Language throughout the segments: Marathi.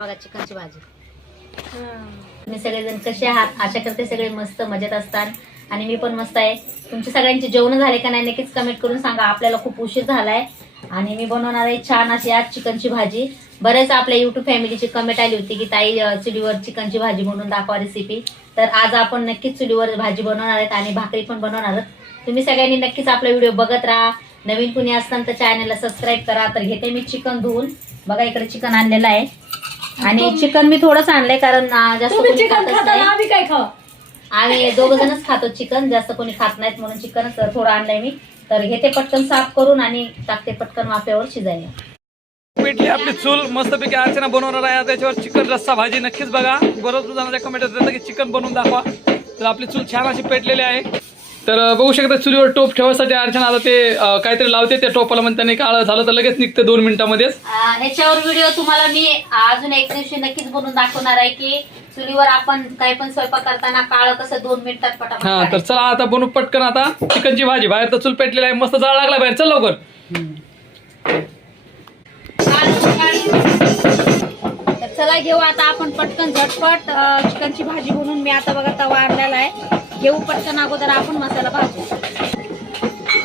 बघा चिकनची भाजी. तुम्ही सगळेजण कसे आहात? आशा करते सगळे मस्त मजेत असतात. आणि मी पण मस्त आहे. तुमचे सगळ्यांचे जेवण झाले का नाही नक्कीच कमेंट करून सांगा. आपल्याला खूप उशीर झालाय. आणि मी बनवणार आहे छान अशी आज चिकनची भाजी. बरेच आपल्या युट्यूब फॅमिलीची कमेंट आली होती की ताई चुलीवर चिकनची भाजी म्हणून दाखवा रेसिपी तर आज आपण नक्कीच चुलीवर भाजी बनवणार आहेत आणि भाकरी पण बनवणार आहोत. तुम्ही सगळ्यांनी नक्कीच आपला व्हिडिओ बघत राहा. नवीन कुणी असताना तर चॅनलला सबस्क्राईब करा. तर घेते मी चिकन धुवून. बघा इकडे चिकन आणलेलं आहे. आणि चिकन मी थोडंच आणलंय कारण जास्त तुम्ही कोणी चिकन खातच खाता नाही. आम्ही काय खावा आम्ही दोघ जणच खातो चिकन जास्त कोणी खात नाहीत म्हणून चिकनच थोडं आणलंय मी. तर घेते पटकन साफ करून आणि टाकते पटकन वाफ्यावर शिजायला. पेटली आपली चूल मस्तपैकी अर्चना बनवणार आहे त्याच्यावर चिकन रस्सा भाजी नक्कीच बघा. बरोबर जणांच्या कमेंट की चिकन बनवून दाखवा. तर आपली चूल छान अशी पेटलेली आहे. तर बघू शकता चुलीवर टोप ठेवायसाठी अर्चना आता ते अं, काहीतरी लावते त्या टोपाला म्हणजे त्याने काळं झालं तर लगेच निघते दोन मिनिटामध्येच. ह्याच्यावर व्हिडिओ तुम्हाला मी अजून एक दिवशी नक्कीच बनवून दाखवणार आहे की चुलीवर आपण काही पण स्वयंपाक करताना काळ कसं दोन मिनिटात पटापट हा तर. चला आता बनवू पटकन आता. चिकनची भाजी बाहेर तर चूल पेटलेली आहे मस्त जाळ लागला बाहेर. चल लवकर. तर चला घेऊ आता आपण पटकन झटपट अं, चिकनची भाजी बनवून मी आता बघा तवा आणलेला आहे. घेऊ पटकन अगोदर आपण मसाला भाजू.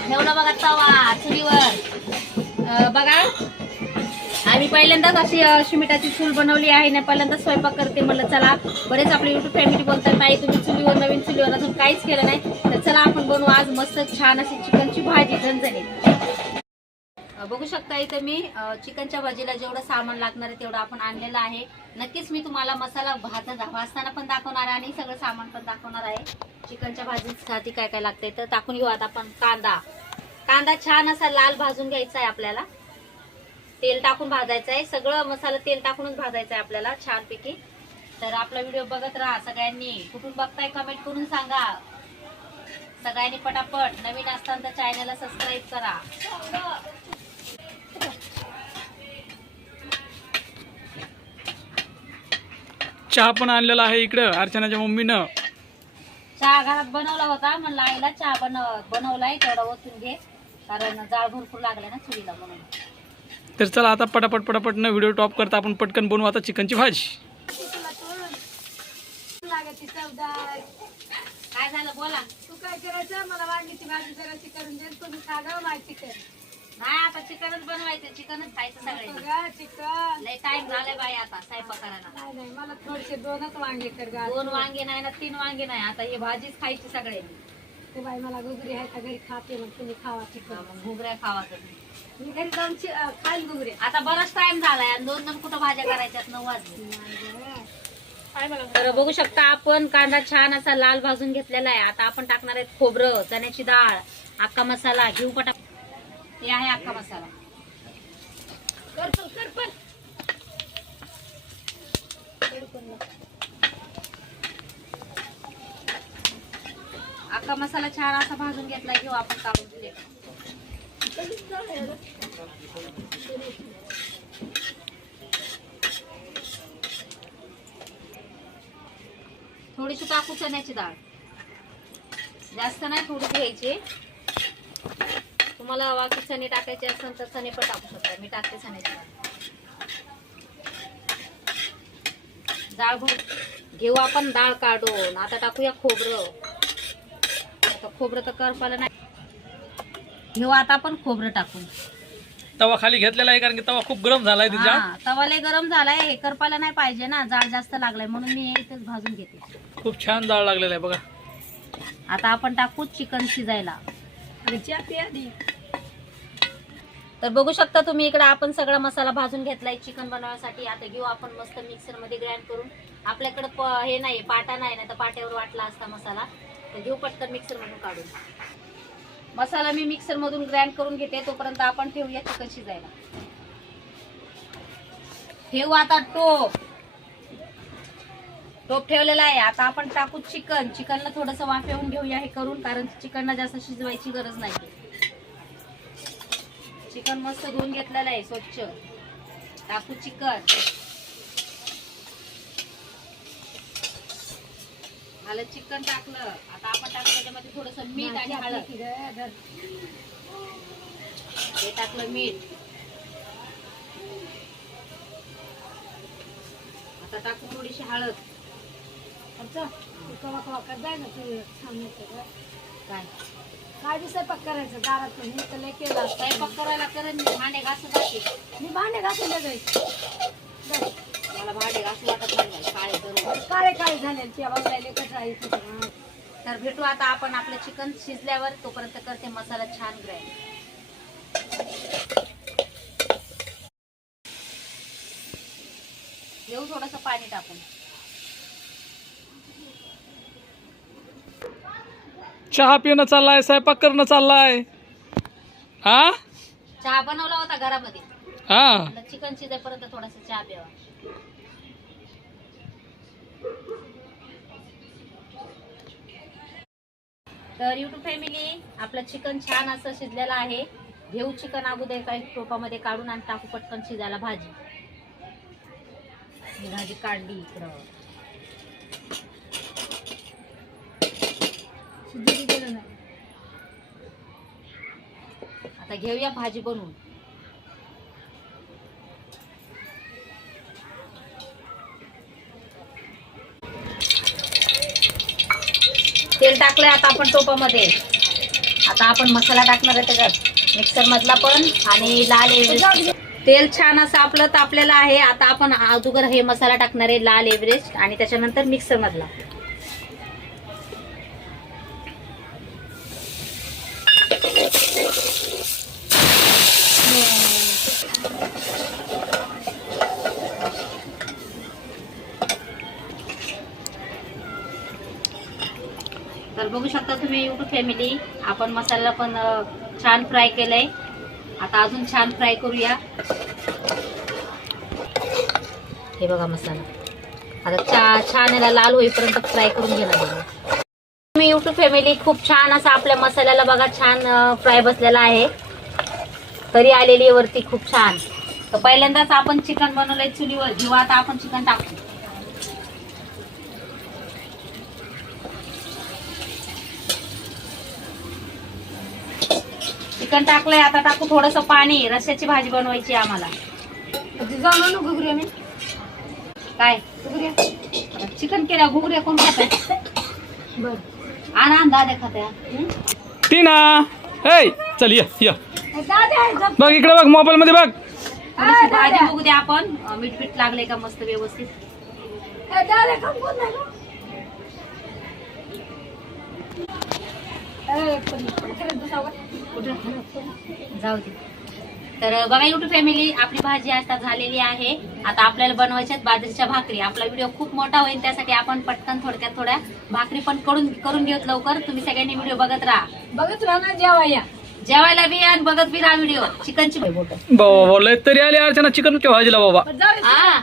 ठेवला बघा तवा चुलीवर. बघा. आम्ही पहिल्यांदाच अशी शिमिटाची चूल बनवली आहे. ना पहिल्यांदाच स्वयंपाक करते म्हटलं चला बरेच आपले युट्यूब फॅमिली बोलतात ताई तुम्ही चुलीवर नवीन चुलीवर अजून काहीच केलं नाही. तर चला आपण बनवू आज मस्त छान अशी चिकनची भाजी झणझणीत. बघू शकता इथं मी चिकनच्या भाजीला जेवढं सामान लागणार आहे तेवढं आपण आणलेलं आहे. नक्कीच मी तुम्हाला मसाला भात भाजताना पण दाखवणार आहे आणि सगळं सामान पण दाखवणार आहे. चिकनच्या भाजीसाठी काय काय लागतंय तर टाकून घेऊ आता आपण कांदा. कांदा छान असा लाल भाजून घ्यायचा आहे आपल्याला. तेल टाकून भाजायचं आहे. सगळं मसाला तेल टाकूनच भाजायचं आहे आपल्याला छानपैकी. तर आपला व्हिडिओ बघत राहा. सगळ्यांनी कुठून बघताय कमेंट करून सांगा. सगळ्यांनी पटापट नवीन असताना तर चॅनलला सबस्क्राईब करा. चहा पण आणलेला आहे इकडं अर्चनाच्या मम्मीनं. चहा घरात बनवला होता म्हणलं आईला चहा बनव बनवलाय तेवढा ओतून घे. कारण जाळ भरपूर लागलाय ना चुलीला म्हणून. तर चला आता पटापट पटापट न व्हिडिओ टॉप करता आपण पटकन बनवू आता चिकनची भाजी. लागती चवदार. काय झालं बोला. तू काय करायचं? मला वांगीची भाजी जराशी करून दे तुम्ही खा गं माझी चिकन. नाही आता चिकनच बनवायचं चिकनच खायचं सगळ्यांनी. ग चिकन. लय टाइम झालाय बाई आता स्वयंपाक करायला नाही नाही मला थोडेसे दोनच वांगे कर ग. दोन वांगे नाही ना तीन वांगे नाही. आता ही भाजीच खायची सगळ्यांनी. ते बाई मला गुजरी आहे का घरी खाते मग तुम्ही खावा चिकन. मग घुगऱ्या खावा तुम्ही. मी घरी जाऊन चि- अं, आता बराच टाइम झालाय आणि दोन दोन कुठं भाज्या करायच्यात नऊ वाजले. तर बघू शकता आपण कांदा छान असा लाल भाजून घेतलेला आहे. आता आपण टाकणार आहे खोबरं चण्याची डाळ अक्का मसाला घेऊ पटा हे आहे अख्खा मसाला. अख्खा मसाला छान असा भाजून घेतला घेऊ आपण काढून दिले थोडीशी टाकू चण्याची डाळ. जास्त नाही थोडी घ्यायची. तुम्हाला बाकी चणे टाकायचे असेल तर चणे पण टाकू शकता. मी टाकते चण्याची डाळ भर घेऊ आपण डाळ काढून. आता टाकूया खोबरं. आता खोबरं तर करपाला नाही. घेऊ आता आपण खोबरं टाकून. तवा खाली घेतलेला आहे कारण की तवा खूप गरम झालाय तिचा. तवा लय गरम झालाय. हे करपाला नाही पाहिजे ना. जाळ जास्त लागलाय म्हणून मी इथेच भाजून घेते. खूप छान जाळ लागलेला आहे बघा. आता आपण टाकू चिकन शिजायला. तर बघू शकता तुम्ही इकडे आपण सगळा मसाला भाजून घेतलाय चिकन बनवण्यासाठी आता घेऊ आपण मस्त मिक्सरमध्ये ग्राइंड करून. आपल्याकडे प- हे नाही पाटा नाही ना तर पाट्यावर वाटला असता मसाला. तर घेऊ पटकन मिक्सर मधून काढून. मसाला मी मिक्सर मधून ग्राइंड करून घेते तोपर्यंत आपण ठेवूया चिकन शिजायला ठेवू आता टोप. टोप ठेवलेला आहे. आता आपण टाकू चिकन. चिकनला थोडस वाफेवून घेऊया हे करून कारण चिकनला जास्त शिजवायची गरज नाही. चिकन मस्त धुवून घेतलेलं आहे स्वच्छ. टाकू चिकन. झालं चिकन टाकलं. आता आपण टाकलं त्याच्यामध्ये थोडस मीठ आणि हळद. हे टाकलं मीठ. आता टाकू थोडीशी हळद. कवा कवा कर जाय ना तू छान येतं गं. काय काय बी स्वयंपाक करायचं दारात पण मी तर लय केलं असतं. स्वयंपाक करायला करेन मी भांडे घासू जाते मी भांडे घासून जायचं मला भांडे घासू वाटत नाही बाई, काळे करून काळे काळे झाले त्या बघायला कसं तर भेटू आता आपण आपलं चिकन शिजल्यावर तोपर्यंत करते मसाला छान ग्राइंड घेऊ थोडस पाणी टाकून चहा पिणं चाललाय स्वयंपाक करणं चाललाय. हा? चहा बनवला होता घरामध्ये. हा. चिकन शिजेपर्यंत थोडासा चहा प्यावा. तर युट्यूब फॅमिली आपलं चिकन छान असं शिजलेलं आहे. घेऊ चिकन अगोदर काही टोपामध्ये काढून आणि टाकू पटकन शिजायला भाजी. ही भाजी काढली इकडं. आता घेऊया भाजी बनवून. तेल टाकलंय आता आपण टोपामध्ये. आता आपण मसाला टाकणार आहे त्याच्यात. मिक्सर मधला पण आणि लाल एव्हरेस्ट. तेल छान असं आपलं तापलेलं आहे. आता आपण अगोदर हे मसाला टाकणार आहे लाल एव्हरेस्ट आणि त्याच्यानंतर मिक्सर मधला. तर बघू शकता तुम्ही युट्यूब फॅमिली आपण मसाला पण छान फ्राय केलंय. आता अजून छान फ्राय करूया. हे बघा मसाला. आता चा छान याला लाल होईपर्यंत फ्राय करून घेणार तुम्ही युट्यूब फॅमिली खूप छान असा आपल्या मसाल्याला बघा छान फ्राय बसलेला आहे. तरी आलेली आहे वरती खूप छान. तर पहिल्यांदाच आपण चिकन बनवलंय चुलीवर. जेव्हा आता आपण चिकन टाकू. चिकन टाकलंय आता टाकू थोडस पाणी. रस्याची भाजी बनवायची आहे आम्हाला. घुगऱ्या मी? काय? घुगऱ्या. चिकन केल्या घुगऱ्या कोण खात बर. आणा दाद्या खात्या. टीना! हे चल ये ये. दादा जप बघ इकडे बघ मोबाईल मध्ये बघ. भाजी बघू द्या आपण. मीठ पीठ लागले का मस्त व्यवस्थित? दादा कुठं जाऊ दे. तर बघा युट्यूब फॅमिली आपली भाजी आता झालेली आहे. आता आपल्याला बनवायच्यात बाजरीच्या भाकरी. आपला व्हिडिओ खूप मोठा होईल त्यासाठी आपण पटकन थोडक्यात थोड्या भाकरी पण करून करून घेऊत लवकर. तुम्ही सगळ्यांनी व्हिडिओ बघत राहा. बघत राहा ना जेवा या. जेवायला बी आणि बघत बी राहा व्हिडिओ चिकनची बोट बाबा बोलले तरी आले अर्चना चिकन केव्हा भाजीला बाबा. हा.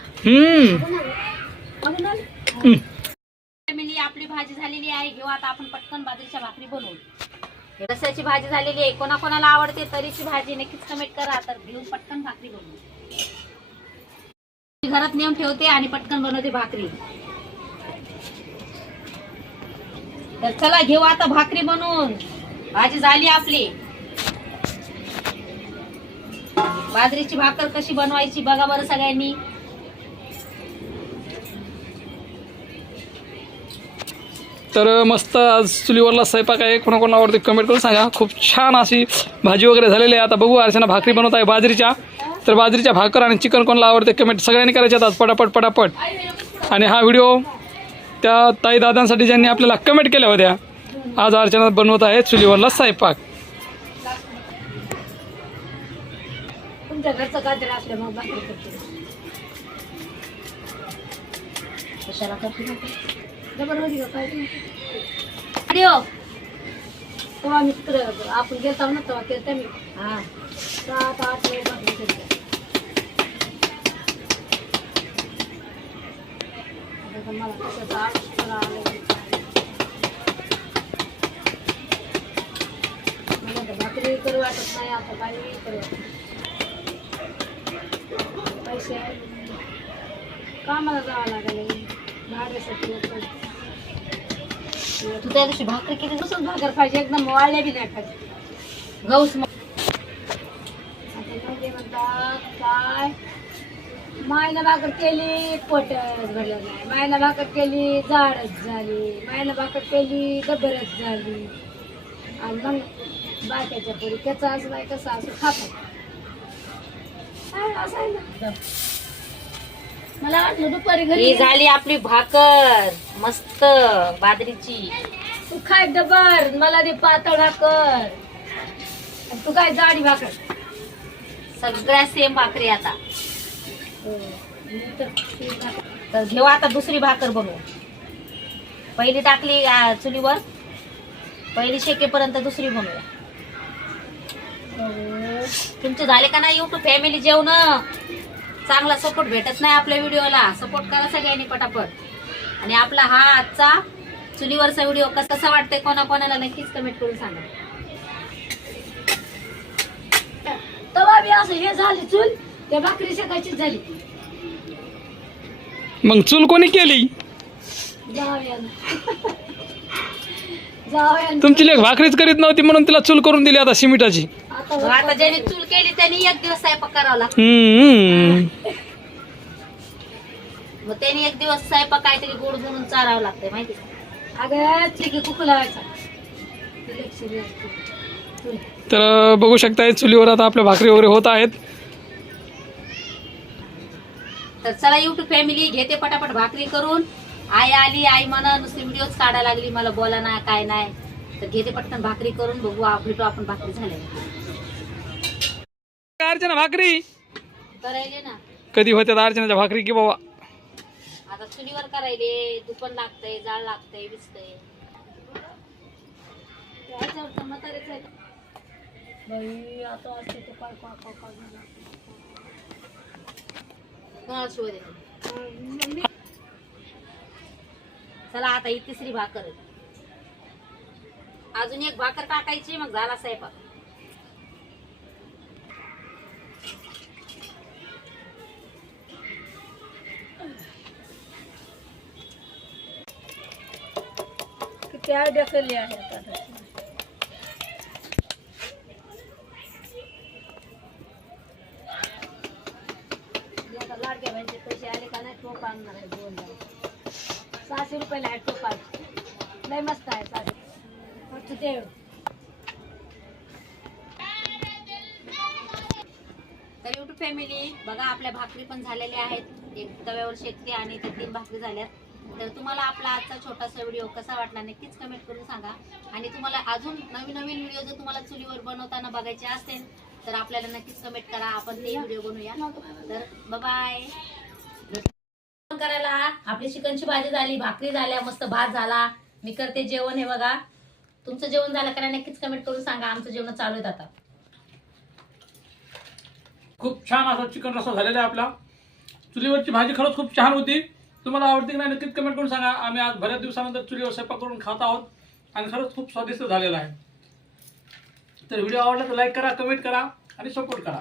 फॅमिली आपली भाजी झालेली आहे. घेऊ आता आपण पटकन बाजरीच्या भाकरी बनवू. रस्याची भाजी झालेली आहे. कोणाकोणाला आवडते तरीची भाजी नक्कीच कमेंट करा. तर घेऊन पटकन भाकरी बनवू. घरात नेऊन ठेवते आणि पटकन बनवते भाकरी. तर चला घेऊ आता भाकरी बनवून. भाजी झाली आपली. बाजरीची भाकर कशी बनवायची बघा बरं सगळ्यांनी. तर मस्त आज चुलीवरला स्वयंपाक आहे. कोणाकोणाला आवडते कमेंट करून सांगा. खूप छान अशी भाजी वगैरे झालेली आहे. आता बघू अर्चना भाकरी बनवत आहे बाजरीच्या. तर बाजरीच्या भाकर आणि चिकन कोणाला आवडते कमेंट सगळ्यांनी करायचे आज. पटापट पटापट. आणि हा व्हिडिओ त्या ताई दादांसाठी ज्यांनी आपल्याला कमेंट केल्या होत्या आज अर्चना बनवत आहे चुलीवरला स्वयंपाक. तुमच्या घरचं मग भाकरी हो. काय तेव्हा मी तिकडे आपण गेलता ना तेव्हा केलता मी. हा. सात आठ नऊ भाकरी मला कसं आठ मला तर भाकरी करू वाटत नाही आता काही करू वाटत पैसे कामाला जावं लागेल. तू त्या दिवशी भाकरी किती तसंच भाकर पाहिजे एकदम वाळल्या बी नाही पाहिजे गौस मग आता काय? मायला भाकर केली पोटच भरलं नाही. मायनं भाकर केली जाडच झाली. मायनं भाकर केली डबरच झाली. आणि मग बायकाच्या पोरी त्याचा असं बाय सासू असं खातात. असं आहे ना. मला वाटलं दुपारी ही घरी झाली आपली भाकर. मस्त बाजरीची. तू खाय डबर मला दे पातळ भाकर. आणि तू काय जाडी भाकर. सगळ्या सेम भाकरी आता. हो. तर घेऊ आता दुसरी भाकर बनवू पहिली टाकली आ, चुलीवर. पहिली शेकेपर्यंत दुसरी बनवूया हो. तुमचे झाले का नाही युट्यूब फॅमिली जेवण? चांगला सपोर्ट भेटत नाही आपल्या व्हिडिओला सपोर्ट करा सगळ्यांनी पटापट. आणि आपला हा आजचा चुलीवरचा व्हिडिओ कसा वाटतंय कोणा कोणाला नक्कीच कमेंट करून सांगा. तेव्हा बी असं हे झाली चूल त्या भाकरी शेकायची झाली. मग चूल कोणी केली? तुमची लेख भाकरीच करीत नव्हती म्हणून तिला चूल करून दिली आता सिमिटाची. आता मग आता ज्याने चूल केली त्यांनी एक दिवस स्वयंपाक करावा लागतो. हम्म. मग त्यांनी एक दिवस स्वयंपाक काहीतरी गोड म्हणून चारावं लागतंय माहिती अगं चिकी कुकू लावायचा. चूल. तर बघू शकताय चुलीवर आता आपल्या भाकरी वगैरे होत आहेत. तर चला युट्यूब फॅमिली घेते पटापट भाकरी करून. आई आली आई म्हणा नुसती व्हिडिओच काढायला लागली मला बोला ना काय नाही. तर घेते पटकन भाकरी करून बघू आ- भेटू आपण भाकरी झाल्या. अर्चना भाकरी करायले ना कधी होत्यात अर्चनाच्या भाकरी की बाबा आता चुलीवर करायले दुपण लागतंय जाळ लागतंय आहे. बाई आता असते ते झालं. कोणाला शिवाय देते अं, मी- चला आता ही तिसरी भाकर. अजून एक भाकर टाकायची मग झाला स्वयंपाक किती आयडिया केली आहे आता. आता लाडक्या बहिणीचे पैसे आले का नाही? टोप आणणार आहे दोन सहाशे रुपयाला आहे टोप आज. लय मस्त आहे सहाशे फक्त ते तर युट्यूब फॅमिली बघा आपल्या भाकरी पण झालेल्या आहेत. एक तव्यावर शेकते आणि त्या तीन भाकरी झाल्यात. तर तुम्हाला आपला आजचा छोटासा व्हिडिओ कसा वाटला नक्कीच कमेंट करून सांगा. आणि तुम्हाला अजून नवीन नवीन व्हिडिओ जर तुम्हाला चुलीवर बनवताना बघायचे असतील तर आपल्याला नक्कीच कमेंट करा. आपण ते व्हिडिओ बनवूया. तर बाय करायला आपली चिकनची भाजी झाली भाकरी झाल्या मस्त भात झाला. मी करते जेवण हे बघा. तुमचं जेवण झालं का नाही नक्कीच कमेंट करून सांगा. आमचं जेवण चालू आहेत आता. खूप छान असा चिकन रस्सा झालेला आहे आपला. चुलीवरची भाजी खरंच खूप छान होती. तुम्हाला आवडते की नाही नक्कीच कमेंट करून सांगा. आम्ही आज बऱ्याच दिवसानंतर चुलीवर स्वयंपाक करून खात आहोत आणि खरंच खूप स्वादिष्ट झालेला आहे. तर व्हिडिओ आवडला तर लाईक करा कमेंट करा आणि सपोर्ट करा.